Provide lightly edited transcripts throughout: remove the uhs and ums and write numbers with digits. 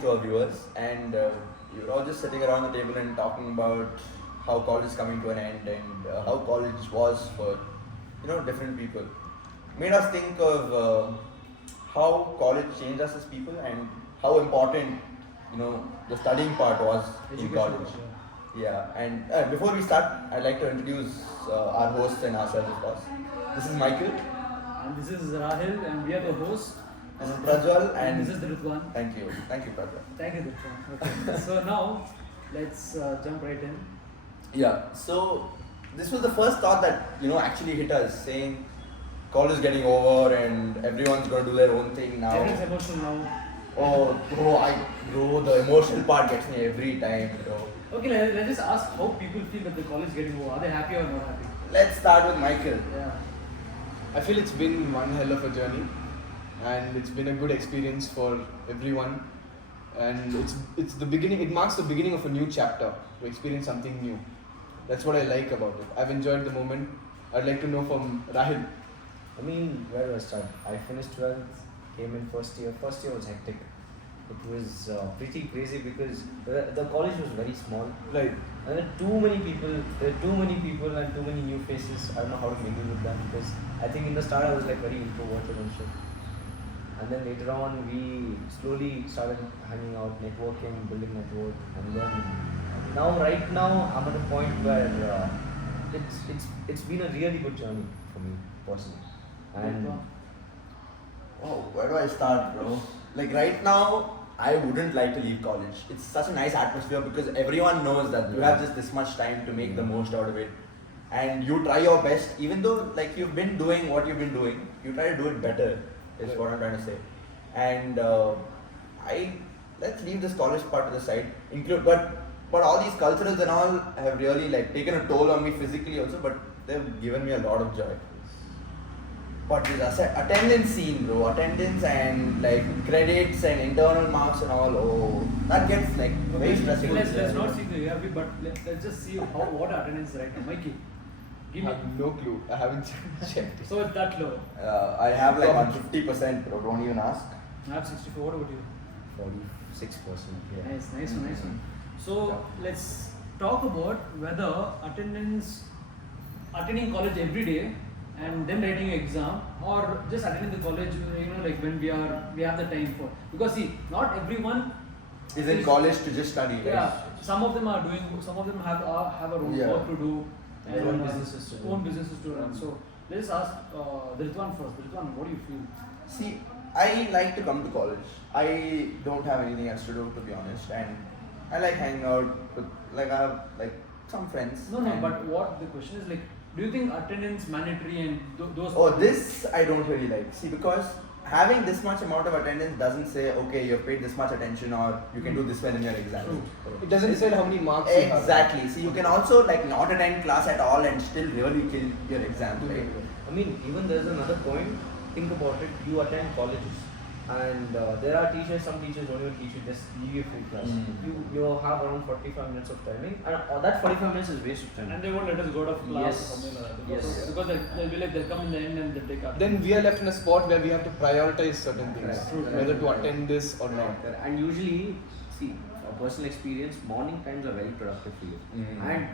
to our viewers, and we were all just sitting around the table and talking about how college is coming to an end and how college was for different people. Made us think of how college changed us as people and how important the studying part was in Education college. part, Yeah, and before we start, I'd like to introduce our hosts and ourselves, of course. This is Michael, And this is Rahil, and we are the host. this is Prajwal, And and this is the Ritwan. thank you, Prajwal. Thank you, Ritwan. Okay. So now, let's jump right in. Yeah, so this was the first thought that actually hit us, saying college is getting over and everyone's going to do their own thing now. Everyone's emotional now. Oh, bro, the emotional part gets me every time, bro. Okay, let's just ask how people feel that the college is getting over. Are they happy or not happy? Let's start with Michael. Yeah. I feel it's been one hell of a journey, and it's been a good experience for everyone. And it's the beginning. It marks the beginning of a new chapter to experience something new. That's what I like about it. I've enjoyed the moment. I'd like to know from Rahil. I mean, where do I start? I finished 12th, came in first year. First year was hectic. It was pretty crazy because the college was very small. Right. And there are too many people. There are too many people and too many new faces. I don't know how to mingle with them because I think in the start I was like very introverted and shit. And then later on we slowly started hanging out, networking, building network, and then right now I'm at a point where it's been a really good journey for me personally. And Oh, where do I start, bro? Like right now, I wouldn't like to leave college. It's such a nice atmosphere because everyone knows that you have just this much time to make the most out of it. And you try your best, even though like you've been doing what you've been doing, you try to do it better, is what I'm trying to say. And let's leave this college part to the side. But all these cultures and all have really like taken a toll on me physically also, but they've given me a lot of joy. But this attendance scene, bro, attendance and like credits and internal marks and all, oh, that gets like very stressful. Let's not see the ARB, but let's just see what attendance is right now. Mikey, give I me. have no clue. I haven't checked. So it's that low. I have like 150%, bro, don't even ask. I have 64. What about you? 46%. Yeah. Nice one. So let's talk about whether attending college every day and then writing an exam, or just attending the college, like when we have the time for. Because see, not everyone Is in college to just study, right? Yeah, some of them have a own work to do, and Own businesses to do. own businesses to run. So let's ask the Ritwan first. Ritwan, what do you feel? See, I like to come to college. I don't have anything else to do, to be honest, and I like hanging out with I have like some friends. No, and- but what the question is like, do you think attendance mandatory and those? Oh, this I don't really like. See, because having this much amount of attendance doesn't say, okay, you've paid this much attention or you can do this well in your exam. True. It doesn't say how many marks you have. Exactly. See, you can also like not attend class at all and still really kill your exam, right? I mean, even there's another point. Think about it. You attend colleges, and there are teachers. Some teachers don't even teach you. Just leave you free class. You have around 45 minutes of timing, and that 45 minutes is waste of time. And they won't let us go out of class Yes. or something like that. Yes. Because they'll be like, they'll come in the end and they'll take up. Then we are left in a spot where we have to prioritize certain things, Correct. True. whether to attend this or not. Correct. And usually, see, a personal experience, morning times are very productive for you. And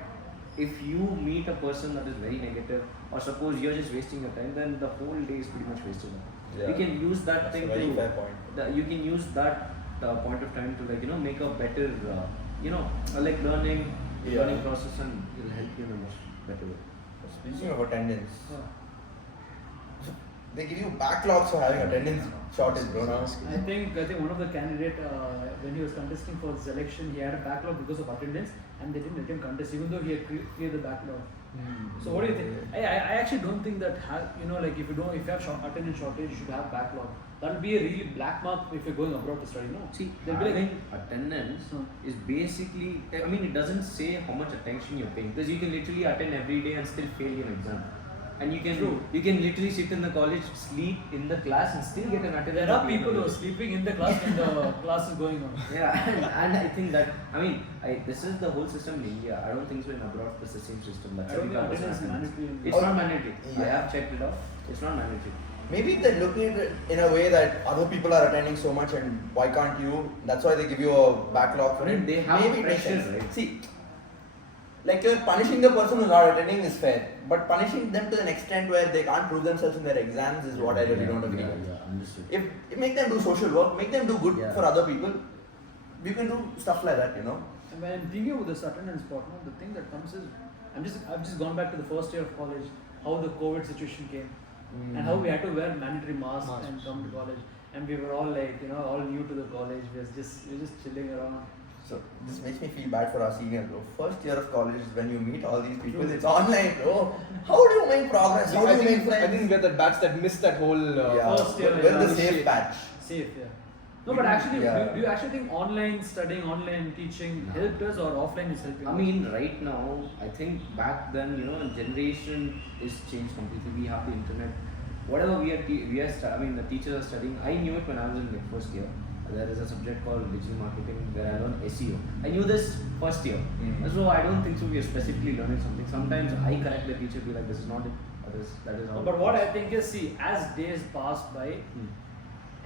if you meet a person that is very negative, or suppose you're just wasting your time, then the whole day is pretty much wasted. Yeah. You can use that That's thing a very to fair point. you can use that point of time to make a better learning Yeah. process, and it will help you in a much better way. Speaking of attendance, Yeah. they give you backlogs for having attendance shortage, bro. Now. I think one of the candidate when he was contesting for this election, he had a backlog because of attendance, and they didn't let him contest even though he had cleared the backlog. So what do you think? I actually don't think that like if you have attendance shortage, you should have backlog. That will be a really black mark if you're going abroad to study. No. See, They'll be like, having attendance is basically, I mean, it doesn't say how much attention you're paying, because you can literally attend every day and still fail your exam. And you can literally sit in the college, sleep in the class, and still get an attendance. there are people who are sleeping in the class when the class is going on. Yeah, and I think that, this is the whole system in India. I don't think so in abroad it's the same system. That's I don't why think we attendance is attendance. mandatory. It's not mandatory. I Yeah. have checked it out. It's not mandatory. maybe they're looking at it in a way that other people are attending so much and why can't you? That's why they give you a backlog for I mean, it. they have maybe it pressure, makes sense. right? See, like you're punishing the person who's not attending is fair, but punishing them to an extent where they can't prove themselves in their exams is what I really don't agree with. Yeah, understood. If make them do social work, make them do good Yeah. for other people. You can do stuff like that, you know. And when I'm thinking about this attendance part, no, the thing that comes is, I've just gone back to the first year of college, how the COVID situation came, and how we had to wear mandatory masks and come to college, and we were all like, all new to the college. We were just chilling around. So this makes me feel bad for our seniors, bro. First year of college is when you meet all these people. It's online, bro. How do you make progress? How do you make friends? I think we're the batch that missed that whole. Yeah, First year, we're the yeah. safe batch. Safe, yeah. No, but actually, Yeah. do you actually think online studying, online teaching helped us, or offline is helping? I us? mean, right now, I think back then, generation is changed completely. We have the internet. Whatever the teachers are studying. I knew it when I was in the first year. There is a subject called digital marketing where I learned SEO. I knew this first year. So I don't think so we are specifically learning something. Sometimes I correct the teacher, be like, this is not it. That is how. But what I think is, see, as days pass by,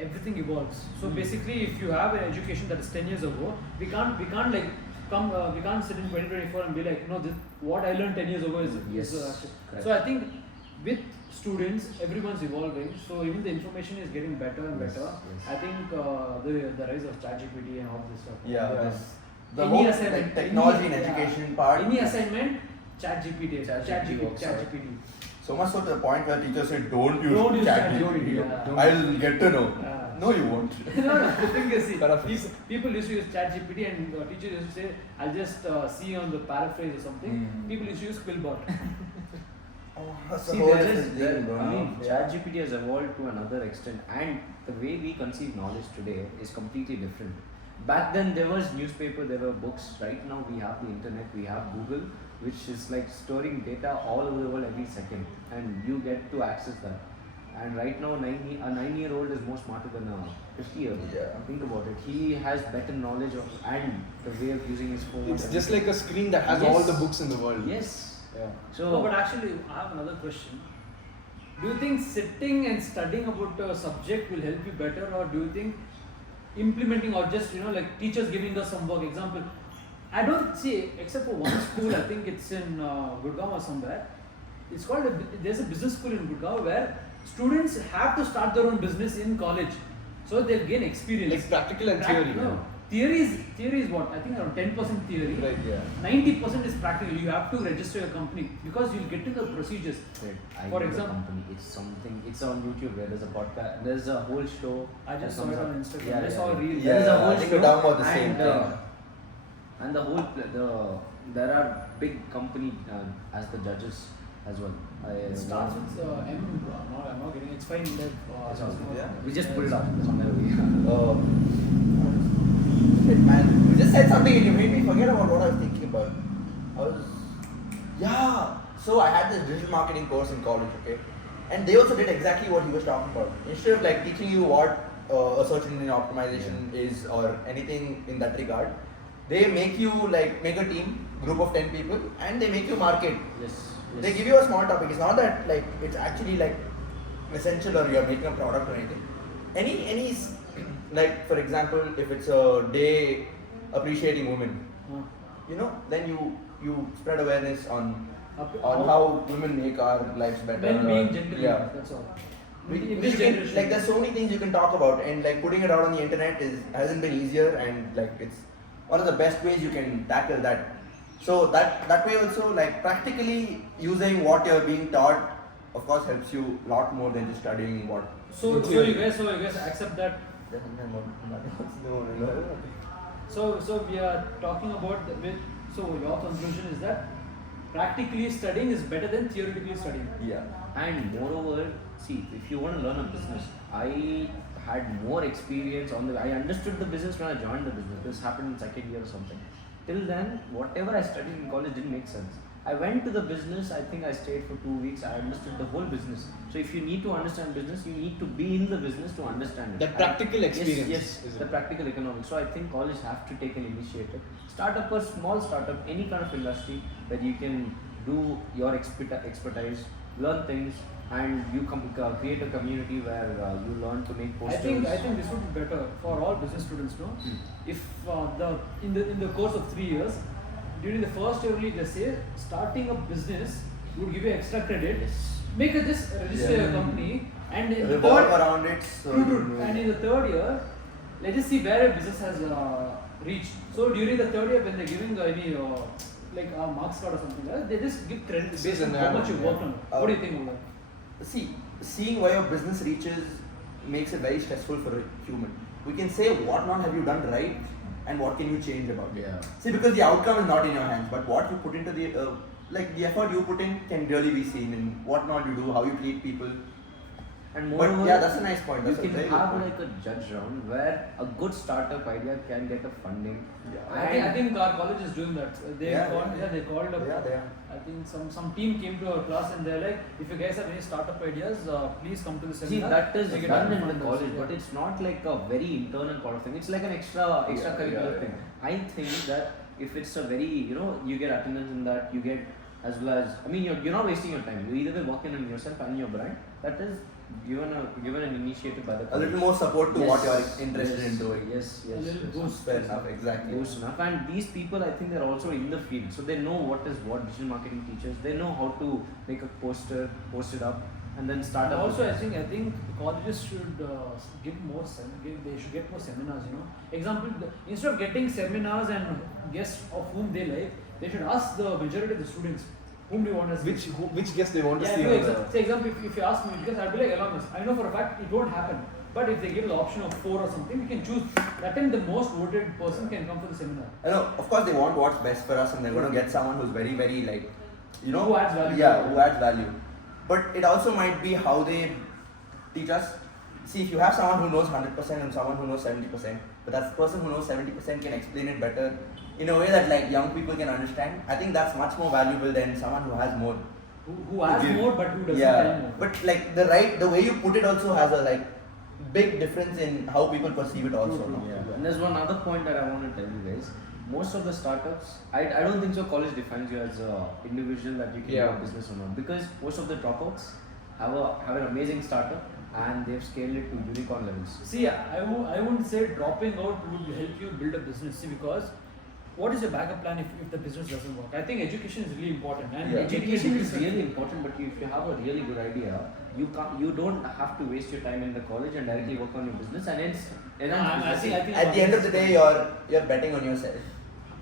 everything evolves. So basically, if you have an education that is 10 years ago, we can't like we can't sit in 2024 and be like, no, what I learned 10 years ago is Yes, actually. correct. So I think with students, everyone's evolving. So even the information is getting better and Yes, better. yes. I think the rise of ChatGPT and all this stuff. Yeah, Yeah. the Any whole assignment, like, technology any- and yeah. education part. Any assignment, ChatGPT. ChatGPT works out. ChatGPT. So much so to the point where teachers say, don't use Don't use ChatGPT. ChatGPT, yeah. I'll get to know. Yeah. No, you won't. No, the thing is, see, Paraphrase. people used to use ChatGPT and teachers used to say, I'll just see on the paraphrase or something. People used to use Quillbot. Oh, that's a See, whole there different is, thing, bro. I mean, ChatGPT has evolved to another extent, and the way we conceive knowledge today is completely different. Back then, there was newspaper, there were books. Right now, we have the internet, we have Google, which is like storing data all over the world every second, and you get to access that. And right now, a 9-year-old is more smarter than a 50-year-old. Yeah. Think about it. He has better knowledge of and the way of using his phone. It's just like a screen that has all the books in the world. Yes. Yeah. So, no, but actually, I have another question. Do you think sitting and studying about a subject will help you better, or do you think implementing, or just like teachers giving us some work? Example, I don't see, except for one school, I think it's in Gurgaon or somewhere. It's called there's a business school in Gurgaon where students have to start their own business in college, so they'll gain experience. Like practical and theory. No, theory is what I think around 10% theory. Right, yeah. 90% is practical. You have to register your company because you'll get to the procedures. I For know the example, company. It's on YouTube where there's a podcast, there's a whole show. I just that saw it comes on up. Instagram. Yeah, I saw a yeah. reel. There is a Yeah, whole I think show we're talking about the same and, thing. and the whole there are big company as the judges as well. It starts with M. I'm not getting it. It's fine. It's all good. Yeah. We just pulled it up. It's on there. Oh. Shit, man. You just said something and you made me forget about what I was thinking about. Yeah. So I had this digital marketing course in college, okay? And they also did exactly what he was talking about. Instead of like teaching you what a search engine optimization is or anything in that regard, they make you like make a team, group of 10 people, and they make you market. Yes. They give you a small topic. It's not that like it's actually like essential or you're making a product or anything. Any like for example, if it's a day appreciating women, then you spread awareness on how women make our lives better. Men being gentlemen. Yeah. That's all. Which In you this can, generation. like there's so many things you can talk about, and like putting it out on the internet hasn't been easier, and like it's one of the best ways you can tackle that. So that way also, like practically using what you're being taught, of course, helps you a lot more than just studying what. So you guys accept that. No. So we are talking about so your conclusion is that practically studying is better than theoretically studying. Yeah. And moreover, see, if you want to learn a business, I had more experience I understood the business when I joined the business. This happened in second year or something. Till then, whatever I studied in college didn't make sense. I went to the business, I think I stayed for 2 weeks, I understood the whole business. So if you need to understand business, you need to be in the business to understand it. That practical experience. Yes, is the it? practical economics. So I think college have to take an initiative. Start up a small startup, any kind of industry that you can do your expertise, learn things, and you create a community where you learn to make posters. I think this would be better for all business students, no? If in the course of 3 years, during the first year only they say starting a business would give you extra credit. Make a just register your company, and in the Revolve third around it. So and in the third year, let's just see where a business has reached. So during the third year, when they're giving any like a marks card or something like that, they just give credit based on how much you worked on it. What do you think of that? seeing where your business reaches makes it very stressful for a human. We can say what not have you done right and what can you change about it. Yeah. See, because the outcome is not in your hands, but what you put into the effort you put in can really be seen in what not you do, how you treat people. And But moreover, yeah, that's a nice point. That's you a can very good have point. like a judge round where a good startup idea can get a funding. Yeah. I think our college is doing that. They Yeah, called, yeah. they called up. Yeah, they are. I think some team came to our class and they're like, if you guys have any startup ideas, please come to the See, seminar. that is We get done in funding the for this. college, but it's not like a very internal part of thing. It's like an extracurricular yeah. thing. I think that if it's a very, you get attendance in that, you get as well as, I mean, you're not wasting your time. You either will work in on yourself and your brand. That is given an initiative by the A college. little more support to what you are interested yes, in doing. Yes, A little yes. boost. Fair enough, exactly. Boost enough. And these people, I think they're also in the field, so they know what is what digital marketing teaches. They know how to make a poster, post it up, and then start up. Also, I think colleges should they should get more seminars. Example, instead of getting seminars and guests of whom they like, they should ask the majority of the students whom do you want as guests. Which guest they want to see? Yeah, on the- say example, if you ask me, because I'll be like alumnus, I know for a fact it won't happen. But if they give the option of 4 or something, we can choose. That time the most voted person can come for the seminar. I know, of course, they want what's best for us, and they're going to get someone who's very, very like, Who adds value. Yeah, who adds value. But it also might be how they teach us. See, if you have someone who knows 100% and someone who knows 70%, but that person who knows 70% can explain it better in a way that like young people can understand. I think that's much more valuable than someone who has more. Who has give. more but who doesn't Yeah, tell more. but like the way you put it also has a like big difference in how people perceive it also. True, No? true. Yeah. And there's one other point that I want to tell you guys. Most of the startups, I don't think so college defines you as an individual that you can do a business or not. Because most of the dropouts have an amazing startup and they've scaled it to unicorn levels. See, I wouldn't say dropping out would help you build a business. See, because what is your backup plan if the business doesn't work? I think education is really important. And Yeah. Education is really important, but if you have a really good idea, you don't have to waste your time in the college and directly work on your business and hence I think At the end of the day, you're betting on yourself.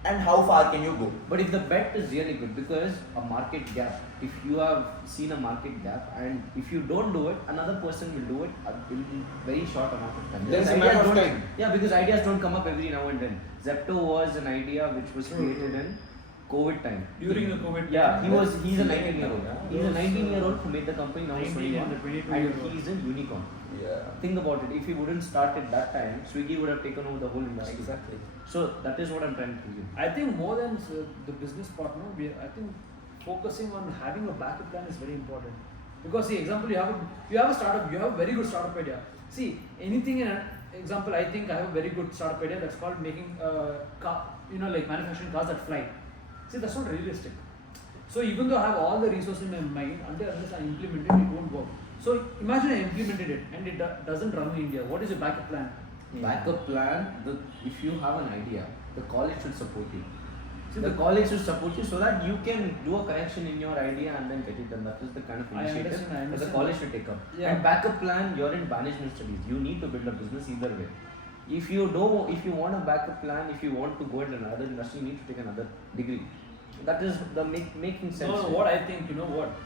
And how far can you go? But if the bet is really good, because a market gap, if you have seen a market gap and if you don't do it, another person will do it in very short amount of time. There's Because a matter ideas of don't- time. Yeah, because ideas don't come up every now and then. Zepto was an idea which was created in COVID time. During the COVID Yeah, time. he's a 19-year-old. He's a 19-year-old who made the company, now he's 19 and 21 the 22 and year old. he's a unicorn. Yeah. Think about it, if he wouldn't start at that time, Swiggy would have taken over the whole industry. Exactly. So that is what I'm trying to tell you. I think more than the business partner, I think focusing on having a backup plan is very important. Because see, example, you have a startup, you have a very good startup idea. See, anything in an example, I think I have a very good startup idea that's called making car, like manufacturing cars that fly. See, that's not realistic. So even though I have all the resources in my mind, unless I implement it, it won't work. So imagine I implemented it and it doesn't run in India. What is your backup plan? Backup plan, if you have an idea, the college should support you. The college should support you so that you can do a correction in your idea and then get it done. That is the kind of I initiative understand that the college should take up. Yeah. And backup plan, you're in management studies. You need to build a business either way. If you want a backup plan, if you want to go into another industry, you need to take another degree. That is the making sense. No, what I think,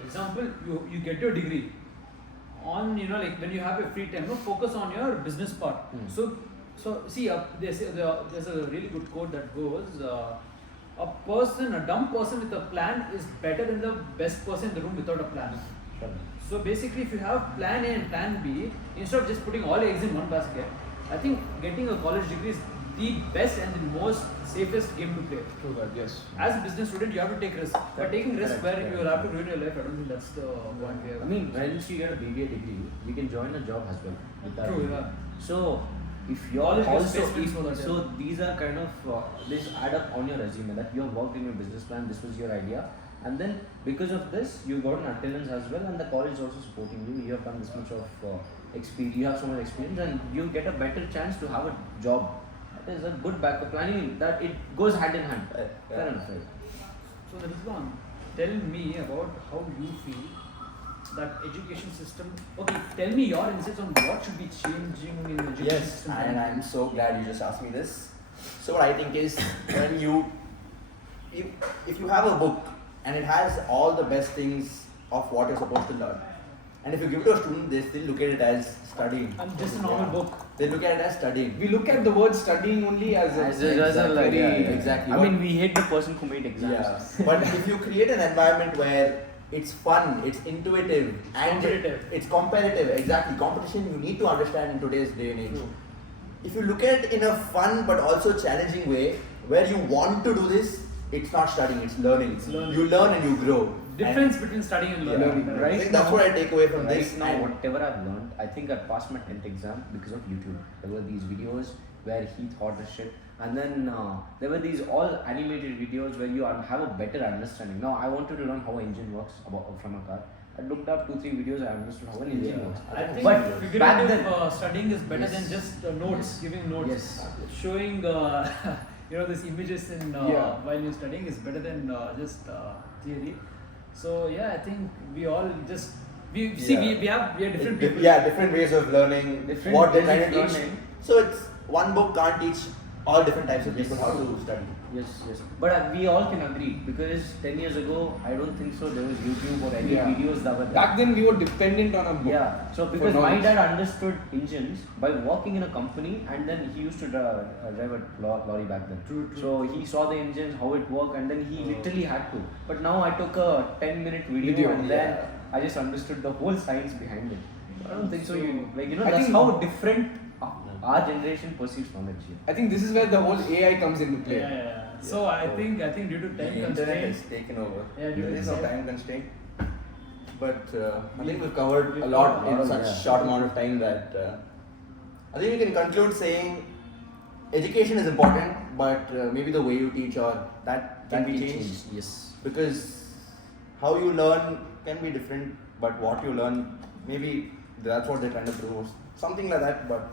example, you get your degree. On, like when you have a free time, focus on your business part. So see, there's a really good quote that goes, a dumb person with a plan is better than the best person in the room without a plan. So basically, if you have plan A and plan B, instead of just putting all eggs in one basket, I think getting a college degree is the best and the most safest game to play. True that, yes. As a business student, you have to take risks. But taking risks Correct, where you will have to ruin your life, I don't think that's the point here. I mean, once you get a BBA degree, you can join a job as well with that. True, degree. yeah. So, if you're College gives also, placements for that, yeah. so these are kind of, this add up on your resume that you have worked in your business plan, this was your idea, And then because of this, you got an attendance as well, and the college is also supporting you. You have done this much of experience, you have so much experience, and you get a better chance to have a job. That is a good backup planning. That it goes hand in hand. Fair enough. Right? So Rizwan, tell me about how you feel that education system. Okay, tell me your insights on what should be changing in the education Yes, system. and I'm so glad you just asked me this. So what I think is when you, if you have a book and it has all the best things of what you're supposed to learn, and if you give it to a student, they still look at it as studying. And just a normal book. They look at it as studying. We look at the word studying only as a Exactly. very Exactly. I mean, we hate the person who made exams. Yeah. But if you create an environment where it's fun, it's intuitive, and Competitive. it's competitive. Exactly. Competition you need to understand in today's day and age. True. If you look at it in a fun but also challenging way, where you want to do this, it's not studying, it's learning. It's learning. You learn and you grow. Difference between studying and learning. Yeah. Right I think that's what I take away from Right this. now, and- whatever I've learned, I think I passed my 10th exam because of YouTube. There were these videos where he thought the shit, and then there were these all animated videos where you have a better understanding. Now, I wanted to learn how an engine works from a car. I looked up 2-3 videos, I understood how an engine works. I think But back figurative then, studying is better Yes. than just notes, giving notes. Yes. Showing these images in while you're studying is better than just theory. So yeah, I think we all just we have different people. different ways of learning. Different what they're ways trying of to teach. learning. So it's one book can't teach all different types of people how to study. yes. But we all can agree because 10 years ago, I don't think so there was YouTube or any Yeah. videos that were there. Back then we were dependent on a book. Yeah, so for because my knowledge. dad understood engines by working in a company, and then he used to drive a lorry back then. True. So he saw the engines, how it worked, and then he literally had to. But now I took a 10-minute video, and then I just understood the whole science behind it. I don't think so. I That's think- how different our generation perceives knowledge. I think this is where the whole AI comes into play. Yeah. So I think due to The time internet constraint, is taken over. Yeah, due There to is no time- time constraint. But I think we've covered We've a lot covered a in lot, such yeah. short amount of time that I think we can conclude saying education is important, but maybe the way you teach or that can be changed. Yes. Because how you learn can be different, but what you learn, maybe that's what they're trying to prove. Something like that, but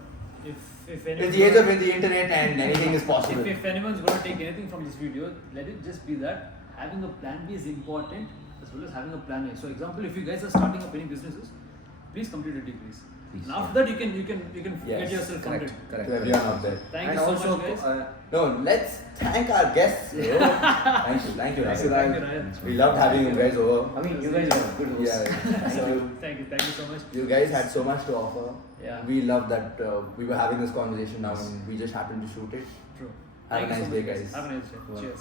if it's anyone the age of the internet and anything is possible. if anyone's going to take anything from this video, let it just be that having a plan B is important as well as having a plan A. So, example, if you guys are starting up any businesses, please complete your degrees. And after that, you can Yes, get yourself funded. To everyone out there. Thank And you so also, much, guys. No, let's thank our guests. Bro. thank you, Thank Ryan. you, Ryan. We loved having you guys over. I mean, you guys are good hosts. Yeah, thank you. Thank you so much. You guys had so much to offer. Yeah. We love that we were having this conversation now and we just happened to shoot it. True. Have a Thank you nice so day, much, guys. Have a nice day. Wow. Cheers.